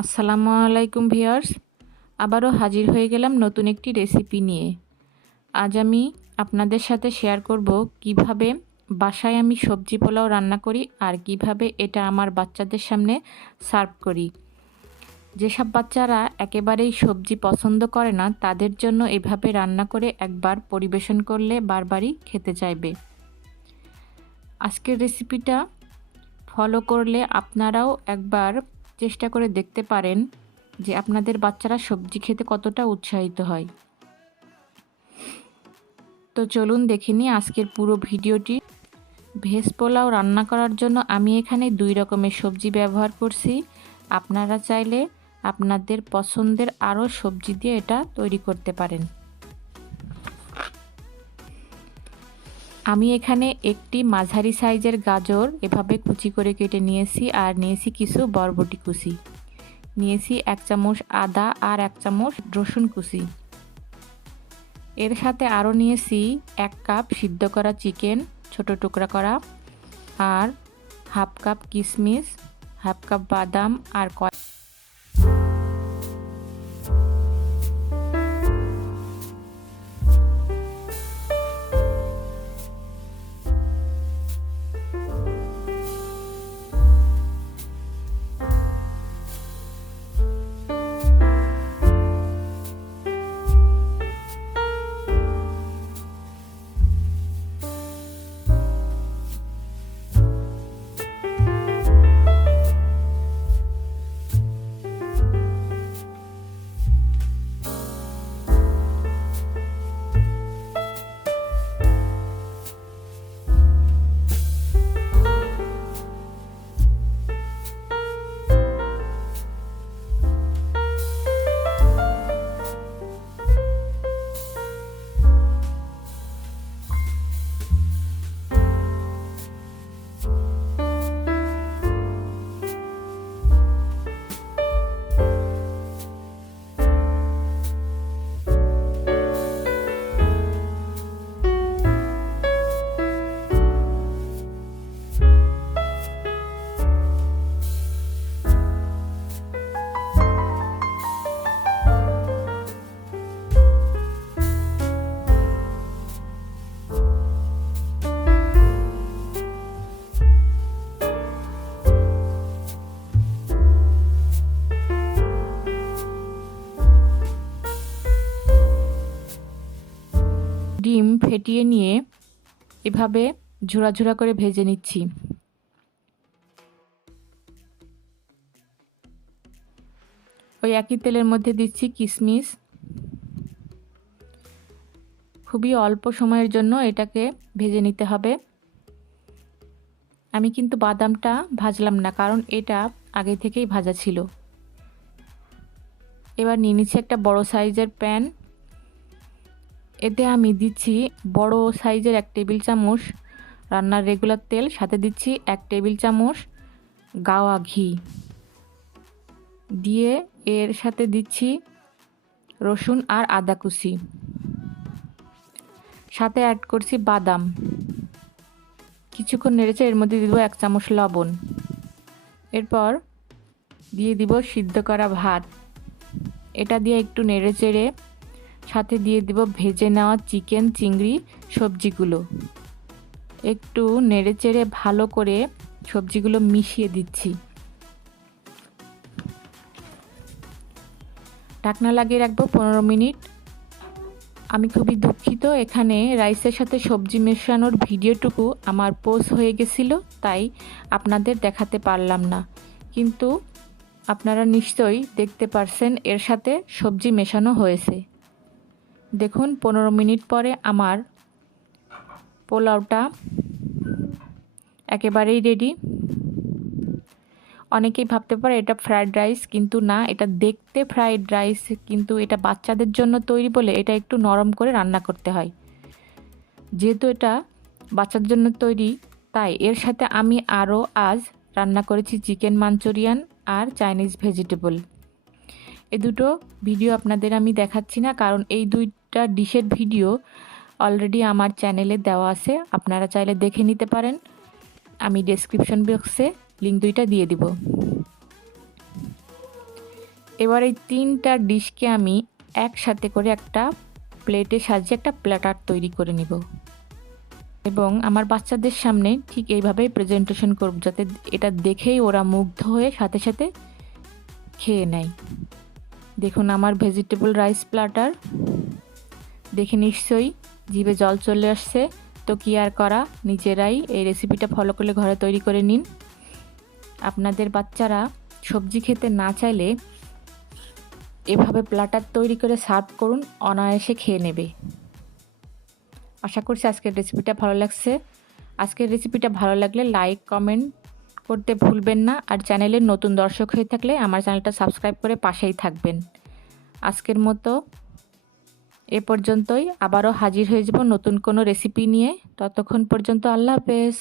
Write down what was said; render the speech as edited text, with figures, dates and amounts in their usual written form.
আসসালামু আলাইকুম ভিউয়ার্স, আবারও হাজির হয়ে গেলাম নতুন একটি রেসিপি নিয়ে। আজ আমি আপনাদের সাথে শেয়ার করব কিভাবে বাসায় আমি সবজি পোলাও রান্না করি আর কিভাবে এটা আমার বাচ্চাদের সামনে সার্ভ করি। যেসব বাচ্চারা একেবারেই সবজি পছন্দ করে না তাদের জন্য এভাবে রান্না করে একবার পরিবেশন করলে বারবারই খেতে চাইবে। আজকের রেসিপিটা ফলো করলে আপনারাও একবার চেষ্টা করে দেখতে পারেন যে আপনাদের বাচ্চারা সবজি খেতে কতটা উৎসাহিত হয়। তো চলুন দেখে নিই আজকের পুরো ভিডিওটি। ভেজ পোলাও রান্না করার জন্য আমি এখানে 2 রকমের সবজি ব্যবহার করছি। আপনারা চাইলে আপনাদের পছন্দের আরও সবজি দিয়ে এটা তৈরি করতে পারেন। আমি এখানে একটি মাঝারি সাইজের গাজর এভাবে কুচি করে কেটে নিয়েছি আর নিয়েছি কিছু বরবটি কুচি, নিয়েছি 1 চামচ আদা আর 1 চামচ রসুন কুচি। এর সাথে আরও নিয়েছি 1 কাপ সিদ্ধ করা চিকেন ছোট টুকরা করা, আর হাফ কাপ কিশমিশ, হাফ কাপ বাদাম আর ডিম ফেটিয়ে নিয়ে এভাবে ঝুরা ঝুরা করে ভেজে নিচ্ছি। ওই একই তেলের মধ্যে দিচ্ছি কিশমিশ। খুবই অল্প সময়ের জন্য এটাকে ভেজে নিতে হবে। আমি কিন্তু বাদামটা ভাজলাম না, কারণ এটা আগে থেকেই ভাজা ছিল। এবার নিয়ে নিচ্ছি একটা বড় সাইজের প্যান। এতে আমি দিচ্ছি বড় সাইজের 1 টেবিল চামচ রান্নার রেগুলার তেল, সাথে দিচ্ছি 1 টেবিল চামচ গাওয়া ঘি দিয়ে এর সাথে দিচ্ছি রসুন আর আদা কুচি, সাথে অ্যাড করছি বাদাম। কিছুক্ষণ নেড়েচে এর মধ্যে দিব 1 চামচ লবণ। এরপর দিয়ে দিব সিদ্ধ করা ভাত। এটা দিয়ে একটু নেড়েচেড়ে সাথে দিয়ে দিব ভেজে নেওয়া চিকেন চিংড়ি সবজিগুলো। একটু নেড়েচেড়ে ভালো করে সবজিগুলো মিশিয়ে দিচ্ছি। ঢাকনা লাগিয়ে রাখবো 15 মিনিট। আমি খুবই দুঃখিত, এখানে রাইসের সাথে সবজি মেশানোর ভিডিওটুকু আমার পোস্ট হয়ে গেছিলো, তাই আপনাদের দেখাতে পারলাম না, কিন্তু আপনারা নিশ্চয়ই দেখতে পারছেন এর সাথে সবজি মেশানো হয়েছে। দেখুন 15 মিনিট পরে আমার পোলাওটা একেবারেই রেডি। অনেকেই ভাবতে পারে এটা ফ্রাইড রাইস, কিন্তু না, এটা দেখতে ফ্রাইড রাইস, কিন্তু এটা বাচ্চাদের জন্য তৈরি বলে এটা একটু নরম করে রান্না করতে হয়। যেহেতু এটা বাচ্চাদের জন্য তৈরি, তাই এর সাথে আমি আরও আজ রান্না করেছি চিকেন মাঞ্চুরিয়ান আর চাইনিজ ভেজিটেবল। এই দুটো ভিডিও আপনাদের আমি দেখাচ্ছি না, কারণ এই 2টা ডিশের ভিডিও অলরেডি আমার চ্যানেলে দেওয়া আছে, আপনারা চাইলে দেখে নিতে পারেন। আমি ডেসক্রিপশন বক্সে লিঙ্ক 2টা দিয়ে দিব। এবার এই 3টা ডিশকে আমি একসাথে করে একটা প্লেটে সাজিয়ে একটা প্ল্যাটার তৈরি করে নিব এবং আমার বাচ্চাদের সামনে ঠিক এইভাবেই প্রেজেন্টেশন করব, যাতে এটা দেখেই ওরা মুগ্ধ হয়ে সাথে সাথে খেয়ে নেয়। দেখুন আমার ভেজিটেবল রাইস প্ল্যাটার দেখে নিশ্চয়ই জিভে জল চলে আসছে। তো কি আর করা, নিজেরাই এই রেসিপিটা ফলো করলে ঘরে তৈরি করে নিন। আপনাদের বাচ্চারা সবজি খেতে না চাইলে এভাবে প্ল্যাটার তৈরি করে সার্ভ করুন, অনায়াসে খেয়ে নেবে। আশা করছি আজকের রেসিপিটা ভালো লাগছে। আজকের রেসিপিটা ভালো লাগলে লাইক কমেন্ট করতে ভুলবেন না, আর চ্যানেলের নতুন দর্শক হয়ে থাকলে আমার চ্যানেলটা সাবস্ক্রাইব করে পাশেই থাকবেন। আজকের মতো এ পর্যন্তই, আবারও হাজির হয়ে যাব নতুন কোনো রেসিপি নিয়ে। ততক্ষণ পর্যন্ত আল্লাহ হাফেজ।